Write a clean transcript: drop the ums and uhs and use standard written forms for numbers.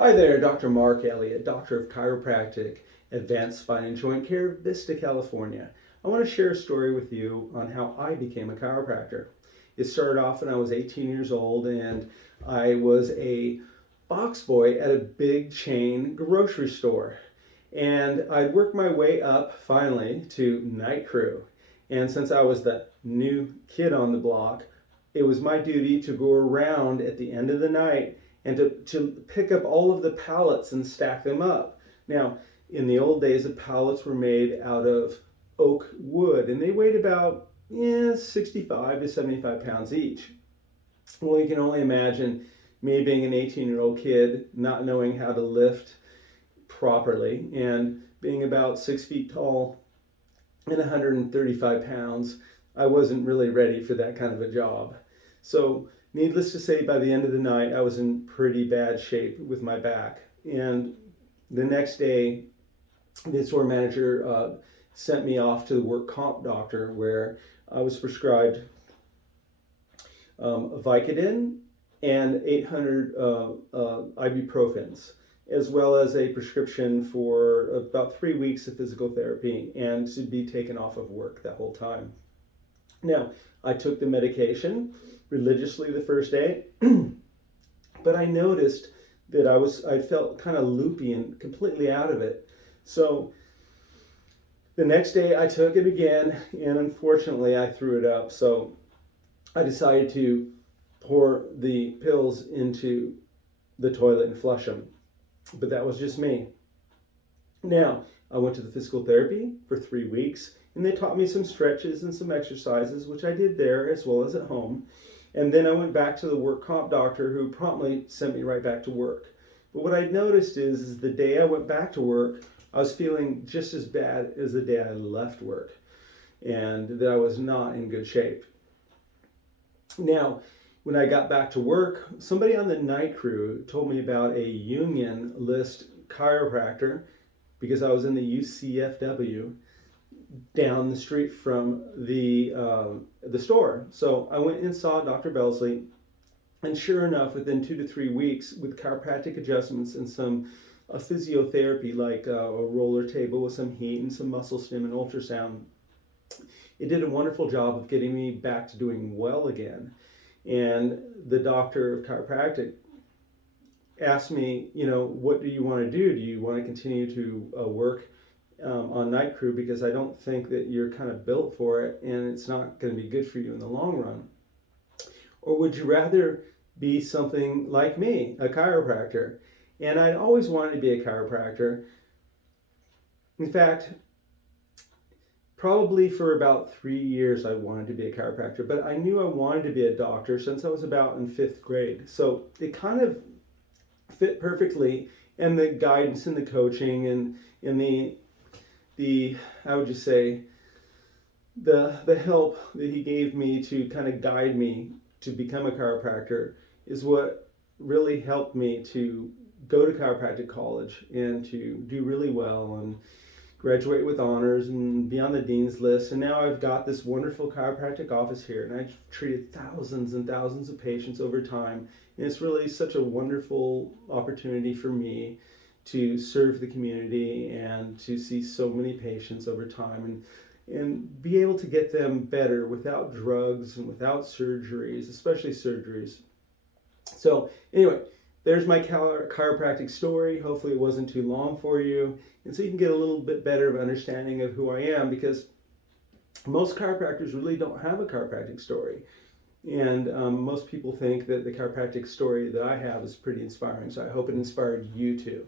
Hi there, Dr. Mark Elliott, Doctor of Chiropractic, Advanced Spine and Joint Care, Vista, California. I want to share a story with you on how I became a chiropractor. It started off when I was 18 years old and I was a box boy at a big chain grocery store. And I'd worked my way up finally to night crew. And since I was the new kid on the block, it was my duty to go around at the end of the night and to pick up all of the pallets and stack them up. Now, in the old days, the pallets were made out of oak wood and they weighed about 65 to 75 pounds each. Well, you can only imagine me being an 18-year-old kid, not knowing how to lift properly and being about 6 feet tall and 135 pounds. I wasn't really ready for that kind of a job. So needless to say, by the end of the night, I was in pretty bad shape with my back. And the next day, the store manager sent me off to the work comp doctor where I was prescribed Vicodin and 800 ibuprofens, as well as a prescription for about 3 weeks of physical therapy and to be taken off of work that whole time. Now, I took the medication religiously the first day, but I noticed that I felt kind of loopy and completely out of it. So the next day I took it again, and unfortunately I threw it up. So I decided to pour the pills into the toilet and flush them. But that was just me. Now, I went to the physical therapy for 3 weeks, and they taught me some stretches and some exercises, which I did there as well as at home. And then I went back to the work comp doctor who promptly sent me right back to work. But what I noticed is the day I went back to work, I was feeling just as bad as the day I left work, and that I was not in good shape. Now, when I got back to work, somebody on the night crew told me about a union list chiropractor because I was in the UCFW down the street from the store. So I went and saw Dr. Belsley, and sure enough, within 2 to 3 weeks, with chiropractic adjustments and some physiotherapy like a roller table with some heat and some muscle stim and ultrasound, it did a wonderful job of getting me back to doing well again. And the doctor of chiropractic asked me, what do you want to do? Do you want to continue to work on night crew, because I don't think that you're kind of built for it and it's not going to be good for you in the long run? Or would you rather be something like me, a chiropractor? And I'd always wanted to be a chiropractor. In fact, probably for about 3 years I wanted to be a chiropractor, but I knew I wanted to be a doctor since I was about in 5th grade. So it kind of fit perfectly, and the guidance and the coaching and the I would just say the help that he gave me to kind of guide me to become a chiropractor is what really helped me to go to chiropractic college and to do really well and graduate with honors and be on the dean's list. And now I've got this wonderful chiropractic office here, and I've treated thousands and thousands of patients over time. And it's really such a wonderful opportunity for me to serve the community and to see so many patients over time and be able to get them better without drugs and without surgeries, especially surgeries. So anyway, there's my chiropractic story. Hopefully it wasn't too long for you, and so you can get a little bit better of understanding of who I am, because most chiropractors really don't have a chiropractic story. And most people think that the chiropractic story that I have is pretty inspiring, so I hope it inspired you too.